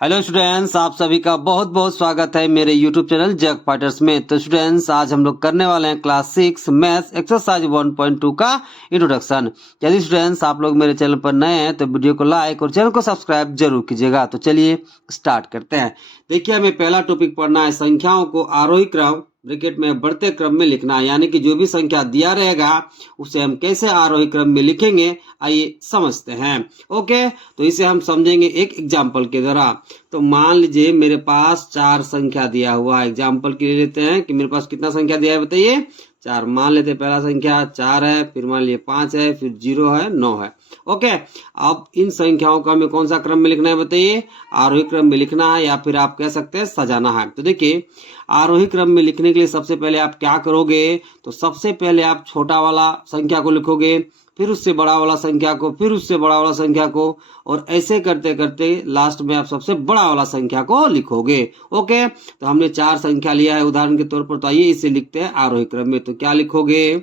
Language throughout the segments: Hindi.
हेलो स्टूडेंट्स, आप सभी का बहुत बहुत स्वागत है मेरे यूट्यूब चैनल जग फाइटर्स में। तो स्टूडेंट्स, आज हम लोग करने वाले हैं क्लास 6 मैथ्स एक्सरसाइज 1.2 का इंट्रोडक्शन। यदि स्टूडेंट्स आप लोग मेरे चैनल पर नए हैं तो वीडियो को लाइक और चैनल को सब्सक्राइब जरूर कीजिएगा। तो चलिए स्टार्ट करते हैं। देखिए, हमें पहला टॉपिक पढ़ना है संख्याओं को आरोही क्रम ब्रैकेट में बढ़ते क्रम में लिखना है, यानी कि जो भी संख्या दिया रहेगा उसे हम कैसे आरोही क्रम में लिखेंगे, आइए समझते हैं। ओके, तो इसे हम समझेंगे एक एग्जाम्पल के द्वारा। तो मान लीजिए मेरे पास 4 संख्या दिया हुआ है। एग्जाम्पल के लिए लेते हैं कि मेरे पास कितना संख्या दिया है, बताइए। 4 मान लेते हैं। पहला संख्या 4 है, फिर मान लिए 5 है, फिर 0 है, 9 है। ओके, अब इन संख्याओं का हमें कौन सा क्रम में लिखना है, बताइए। आरोही क्रम में लिखना है या फिर आप कह सकते हैं सजाना है। तो देखिए, आरोही क्रम में लिखने के लिए सबसे पहले आप क्या करोगे, तो सबसे पहले आप छोटा वाला संख्या को लिखोगे, फिर उससे बड़ा वाला संख्या को, फिर उससे बड़ा वाला संख्या को, और ऐसे करते करते लास्ट में आप सबसे बड़ा वाला संख्या को लिखोगे। ओके, तो हमने 4 संख्या लिया है उदाहरण के तौर पर। तो आइए इसे लिखते हैं आरोही क्रम में। तो क्या लिखोगे,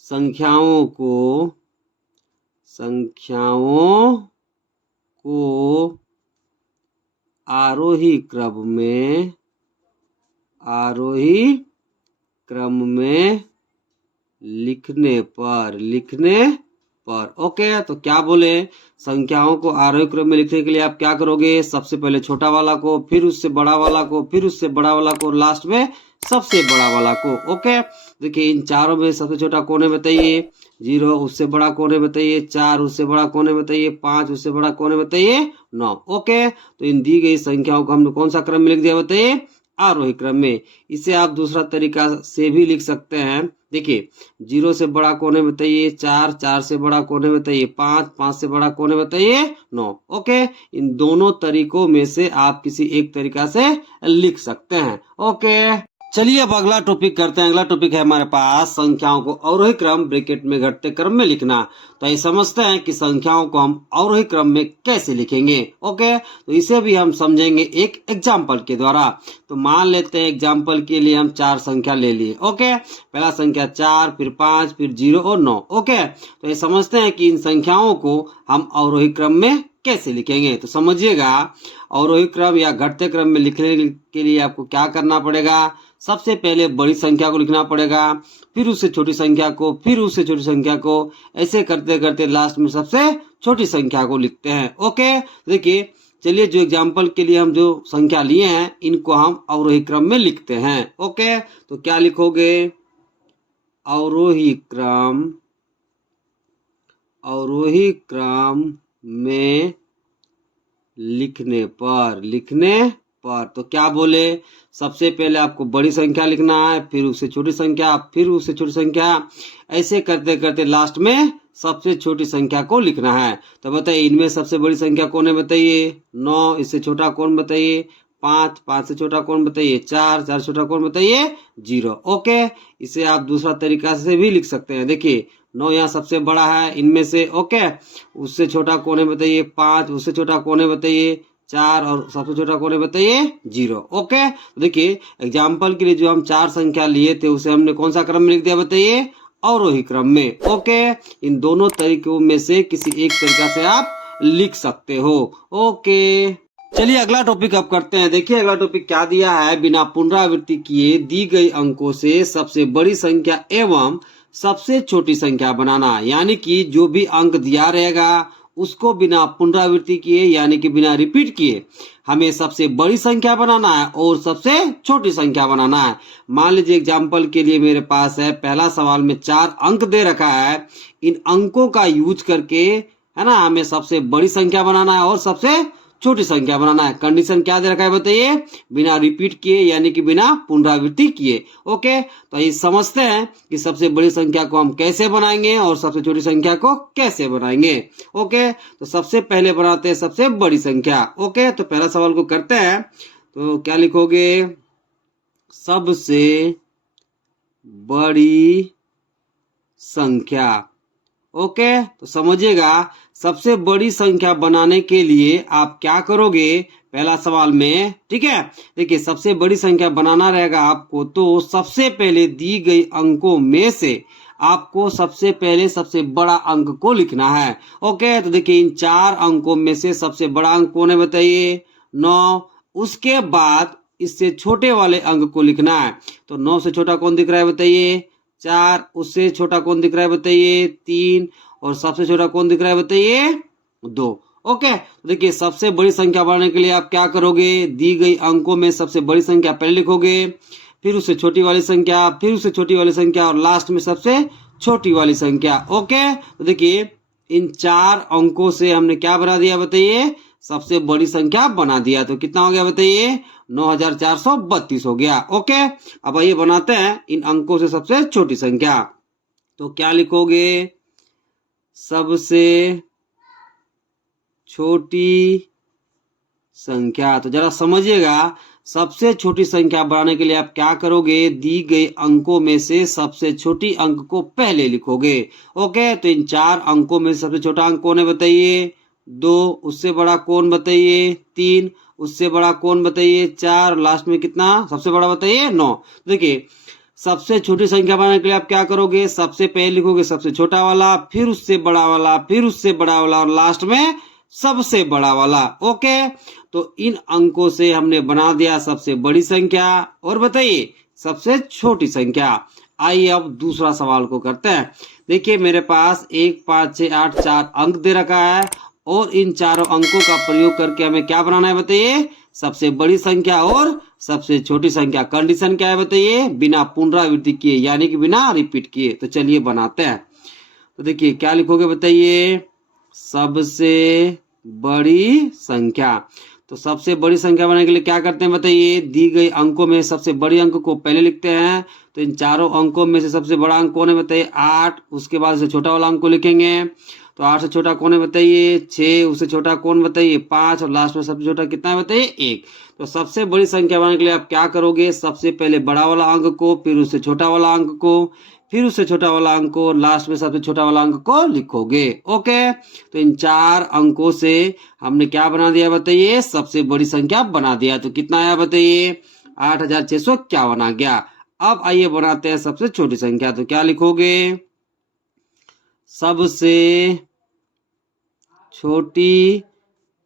संख्याओं को आरोही क्रम में लिखने पर। ओके, तो क्या बोले, संख्याओं को आरोही क्रम में लिखने के लिए आप क्या करोगे, सबसे पहले छोटा वाला को, फिर उससे बड़ा वाला को, फिर उससे बड़ा वाला को, लास्ट में सबसे बड़ा वाला को। ओके, देखिए इन चारों में सबसे छोटा कौन है, बताइए। 0 उससे बड़ा कौन है, बताइए। 4 उससे बड़ा कौन है, बताइए। 5 उससे बड़ा कौन है, बताइए। 9। ओके, तो इन दी गई संख्याओं को हमने कौन सा क्रम में लिख दिया, बताइए, आरोही क्रम में। इसे आप दूसरा तरीका से भी लिख सकते हैं। देखिए, 0 से बड़ा कौन है, बताइए। 4 4 से बड़ा कौन है, बताइए। 5 5 से बड़ा कौन है, बताइए। 9। ओके, इन दोनों तरीकों में से आप किसी एक तरीका से लिख सकते हैं। ओके, चलिए अब अगला टॉपिक करते हैं। अगला टॉपिक है हमारे पास संख्याओं को अवरोही क्रम ब्रैकेट में घटते क्रम में लिखना। तो ये समझते हैं कि संख्याओं को हम अवरोही क्रम में कैसे लिखेंगे। ओके, तो इसे भी हम समझेंगे एक एग्जाम्पल के द्वारा। तो मान लेते हैं एग्जाम्पल के लिए हम 4 संख्या ले लिए। ओके, पहला संख्या 4, फिर 5, फिर 0 और 9। ओके, तो ये समझते हैं कि इन संख्याओं को हम अवरोही क्रम में कैसे लिखेंगे। तो समझिएगा, अवरोही क्रम या घटते क्रम में लिखने के लिए आपको क्या करना पड़ेगा, सबसे पहले बड़ी संख्या को लिखना पड़ेगा, फिर उससे छोटी संख्या को, फिर उससे छोटी संख्या को, ऐसे करते करते लास्ट में सबसे छोटी संख्या को लिखते हैं। ओके, देखिए, चलिए जो एग्जाम्पल के लिए हम जो संख्या लिए हैं इनको हम अवरोही क्रम में लिखते हैं। ओके, तो क्या लिखोगे, अवरोही क्रम में लिखने पर। तो क्या बोले, सबसे पहले आपको बड़ी संख्या लिखना है, फिर उससे छोटी संख्या, फिर उससे छोटी संख्या, ऐसे करते करते लास्ट में सबसे छोटी संख्या को लिखना है। तो बताइए, इनमें सबसे बड़ी संख्या कौन है, बताइए। 9। इससे छोटा कौन, बताइए। 5 5 से छोटा कौन, बताइए। 4 4 से छोटा कौन, बताइए। 0। ओके, इसे आप दूसरा तरीका से भी लिख सकते हैं। देखिए, 9 यहाँ सबसे बड़ा है इनमें से। ओके, उससे छोटा कौन है, बताइए। 5 उससे छोटा कौन है, बताइए। 4 और सबसे छोटा कौन है, बताइए। 0। ओके, देखिए एग्जाम्पल के लिए जो हम 4 संख्या लिए थे उसे हमने कौन सा क्रम में लिख दिया, बताइए, अवरोही क्रम में। ओके, इन दोनों तरीकों में से किसी एक तरीका से आप लिख सकते हो। ओके, चलिए अगला टॉपिक अब करते हैं। देखिए अगला टॉपिक क्या दिया है, बिना पुनरावृत्ति किए दी गई अंकों से सबसे बड़ी संख्या एवं सबसे छोटी संख्या बनाना। यानी कि जो भी अंक दिया रहेगा उसको बिना पुनरावृत्ति किए, यानी कि बिना रिपीट किए, हमें सबसे बड़ी संख्या बनाना है और सबसे छोटी संख्या बनाना है। मान लीजिए एग्जाम्पल के लिए मेरे पास है, पहला सवाल में 4 अंक दे रखा है। इन अंकों का यूज करके, है ना, हमें सबसे बड़ी संख्या बनाना है और सबसे छोटी संख्या बनाना है। कंडीशन क्या दे रखा है, बताइए, बिना रिपीट किए, यानी कि बिना पुनरावृत्ति किए। ओके, तो ये समझते हैं कि सबसे बड़ी संख्या को हम कैसे बनाएंगे और सबसे छोटी संख्या को कैसे बनाएंगे। ओके, तो सबसे पहले बनाते हैं सबसे बड़ी संख्या। ओके, तो पहला सवाल को करते हैं। तो क्या लिखोगे, सबसे बड़ी संख्या। ओके, तो समझिएगा, सबसे बड़ी संख्या बनाने के लिए आप क्या करोगे, पहला सवाल में, ठीक है। देखिए, सबसे बड़ी संख्या बनाना रहेगा आपको, तो सबसे पहले दी गई अंकों में से आपको सबसे पहले सबसे बड़ा अंक को लिखना है। ओके, तो देखिए इन 4 अंकों में से सबसे बड़ा अंक कौन है बताइए? 9। उसके बाद इससे छोटे वाले अंक को लिखना है। तो 9 से छोटा कौन दिख रहा है बताइए? 4। उससे छोटा कौन दिख रहा है बताइए? 3। और सबसे छोटा कौन दिख रहा है बताइए? 2। ओके, तो देखिए सबसे बड़ी संख्या बनाने के लिए आप क्या करोगे? दी गई अंकों में सबसे बड़ी संख्या पहले लिखोगे, फिर उससे छोटी वाली संख्या, फिर उससे छोटी वाली संख्या और लास्ट में सबसे छोटी वाली संख्या। ओके, तो देखिए इन 4 अंकों से हमने क्या बना दिया बताइए? सबसे बड़ी संख्या बना दिया। तो कितना हो गया बताइए? 9432 हो गया। ओके, अब आइए बनाते हैं इन अंकों से सबसे छोटी संख्या। तो क्या लिखोगे? सबसे छोटी संख्या। तो जरा समझिएगा, सबसे छोटी संख्या बनाने के लिए आप क्या करोगे? दी गई अंकों में से सबसे छोटी अंक को पहले लिखोगे। ओके, तो इन 4 अंकों में सबसे छोटा अंक कौन है बताइए? 2। उससे बड़ा कौन बताइए? 3। उससे बड़ा कौन बताइए? 4। लास्ट में कितना सबसे बड़ा बताइए? 9। देखिए सबसे छोटी संख्या बनाने के लिए आप क्या करोगे? सबसे पहले लिखोगे सबसे छोटा वाला, फिर उससे बड़ा वाला, फिर उससे बड़ा वाला और लास्ट में सबसे बड़ा वाला। ओके, तो इन अंकों से हमने बना दिया सबसे बड़ी संख्या और बताइए सबसे छोटी संख्या। आइए अब दूसरा सवाल को करते हैं। देखिए मेरे पास 1 5 6 8 4 अंक दे रखा है और इन चारों अंकों का प्रयोग करके हमें क्या बनाना है बताइए? सबसे बड़ी संख्या और सबसे छोटी संख्या। कंडीशन क्या है बताइए? बिना पुनरावृत्ति किए, यानी कि बिना रिपीट किए। तो चलिए बनाते हैं। तो देखिए क्या लिखोगे बताइए? सबसे बड़ी संख्या। तो सबसे बड़ी संख्या बनाने के लिए क्या करते हैं बताइए? दी गई अंकों में सबसे बड़ी अंक को पहले लिखते हैं। तो इन चारों अंकों में से सबसे बड़ा अंक कौन है बताइए? 8। उसके बाद से छोटा वाला अंक को लिखेंगे। तो 8 से छोटा कौन है बताइए? 6। उससे छोटा कौन बताइए? 5। और लास्ट में सबसे छोटा कितना है बताइए? 1। तो सबसे बड़ी संख्या बनाने के लिए आप क्या करोगे? सबसे पहले बड़ा वाला अंक को, फिर उससे छोटा वाला अंक को, फिर उससे छोटा वाला अंक को, लास्ट में सबसे छोटा वाला अंक को लिखोगे। ओके, तो इन 4 अंकों से हमने क्या बना दिया बताइए? सबसे बड़ी संख्या बना दिया। तो कितना आया बताइए? 8651 आ गया। अब आइए बनाते हैं सबसे छोटी संख्या। तो क्या लिखोगे? सबसे छोटी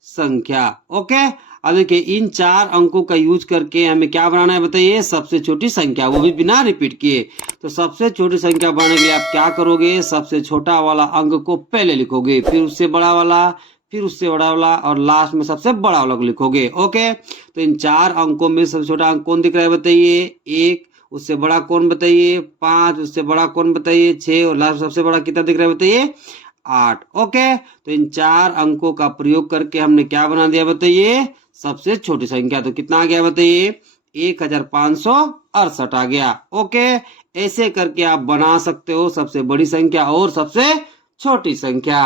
संख्या। ओके, अब देखिए इन 4 अंकों का यूज करके हमें क्या बनाना है बताइए? सबसे छोटी संख्या, वो भी बिना रिपीट किए। तो सबसे छोटी संख्या बनाने के लिए आप क्या करोगे? सबसे छोटा वाला अंक को पहले लिखोगे, फिर उससे बड़ा वाला, फिर उससे बड़ा वाला और लास्ट में सबसे बड़ा वाला को लिखोगे। ओके, तो इन 4 अंकों में सबसे छोटा अंक कौन दिख रहा है बताइए? 1। उससे बड़ा कौन बताइए? 5। उससे बड़ा कौन बताइए? 6। और लास्ट सबसे बड़ा कितना दिख रहा है बताइए? 8। ओके, तो इन 4 अंकों का प्रयोग करके हमने क्या बना दिया बताइए? सबसे छोटी संख्या। तो कितना आ गया बताइए? 1568 आ गया। ओके, ऐसे करके आप बना सकते हो सबसे बड़ी संख्या और सबसे छोटी संख्या।